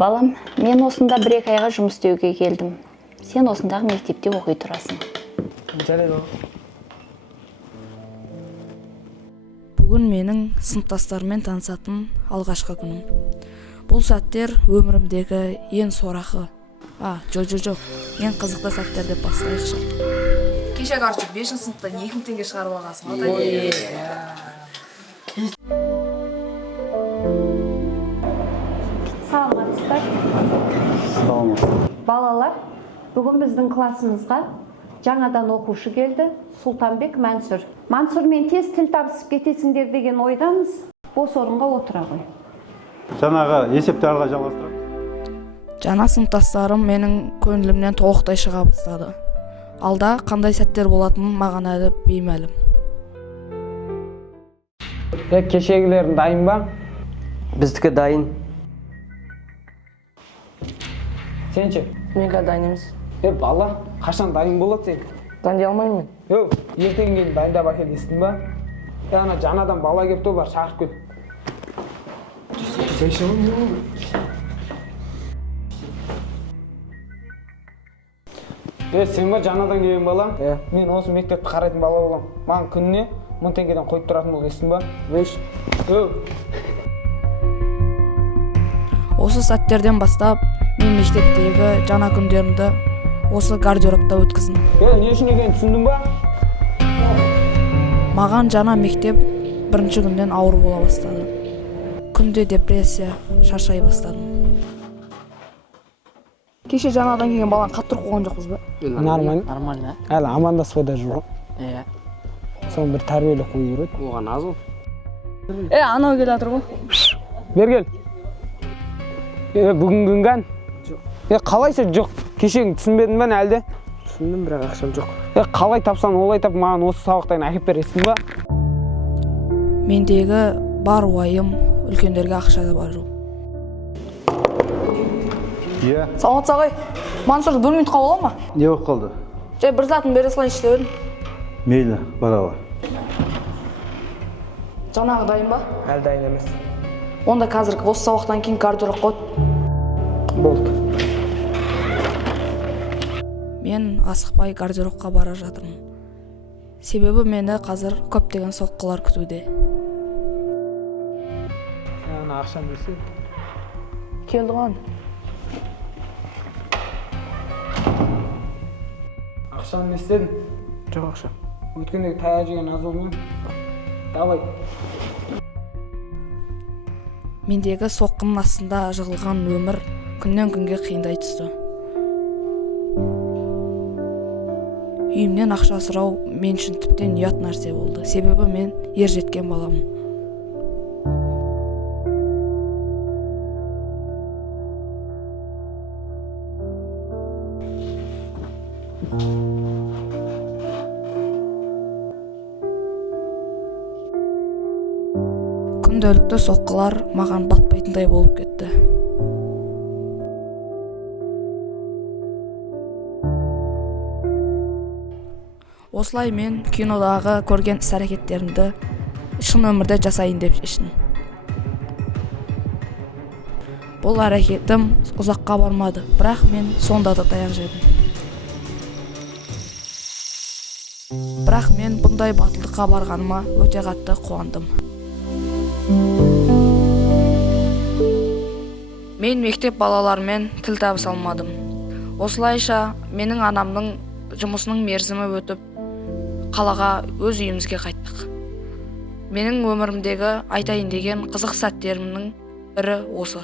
Балам, мен осында 1-2 айға жұмыс істеуге келдім. Сен осындағы мектепте оқи тұрасың. Жарайды. Бүгін менің сыныптастарыммен танысатын алғашқы күнім. Бұл сәттер өмірімдегі ең сорақы. Жоқ. Ең қызықты сәттер деп бастайықшы. Кеше қарчық 5 сыныптан 2000 теңге шығарып алғансың. Саламатсыздар. Балалар, бүгін біздің классымызға жаңадан оқушы келді, Сұлтанбек Мәнсүр. Мансұрмен тез тіл табысып кетесіңдер деген ойдамыз. Бос орынға отыра ғой. Жаңағы есептарға жалғастырып. Жаңа сыныптастарым менің көңілімнен толықтай шыға бастады. Алда қандай сәттер болатынын маған әлі беймәлім. Кешегілерің дайын ба? Біздікі дайын. Сенші? Мен қазір дайын емес. Бала, қашан дайын болады сен? Дайындай алмаймын мен. Ертең кейін дайындап әкел дестің ба? Ана жаңадан бала келіпті бар, шақырып кел. Сен ба жаңадан келген бала? Мен осы мектепті қарайтын бала болам. Маған күніне 1000 теңгеден қойып тұратын бол, естің ба? Осы сәттерден бастап мен мектептегі жаңа күндерімді осы гардеробта өткіздім. Не үшін екенін түсіндің ба? Маған жаңа мектеп бірінші күннен ауыр бола бастады. Күнде депрессия, шаршай бастадым. Кеше жаңадан келген баланы қатты қойған жоқпыз ба? Нормально. Әлі амандасып да жүр ғой. Соны бір тәрбиелеп қою керек. Оған аз ол. Анау келе жатыр ғой. Бер кел. Бүгін күнген? Қалайша жоқ? Кешегін түсінбедің бе әлде? Түсіндім, бірақ ақшам жоқ. Қалай тапсан, олай тап, маған осы сабақтайын әкеп бересің ба? Мендегі бар уайым үлкендерге ақшада бару. Саламатсыз ағай. Мансұрды 1 минутқа бола ма? Не болып қалды? Жай бір затын бере салайыншы деп едім. Мейлі, бара ала. Жаңағы дайын ба? Әлі дайын емес. Онда қазіргі осы сабақтан кейін гардероб қойып. Болды. Мен асықпай гардеробқа бара жатырмын. Себебі мені қазір көптеген соққылар күтуде. Ана ақшам десе? Келді ған. Ақшам не істедің? Жоқ ақша. Өткендегі таяқ жеген аз болмай? Давай. Мендегі соққының астында жығылған өмір күннен күнге қиындай түсті. Үйімнен ақша сұрау мен үшін тіптен ұят нәрсе болды. Себебі мен ержеткен баламын. Күнделікті соққылар маған батпайтындай болып кетті. Осылай мен кинодағы көрген іс-әрекеттерімді шын өмірде жасайын деп шештім. Бұл әрекетім ұзаққа бармады, бірақ мен сонда да таяқ жедім. Бірақ мен бұндай батылдыққа барғаныма өте қатты қуандым. Мен мектеп балалармен тіл табыса алмадым. Осылайша менің анамның жұмысының мерзімі өтіп, қалаға өз үйімізге қайттық. Менің өмірімдегі айтайын деген қызық сәттерімнің бірі осы.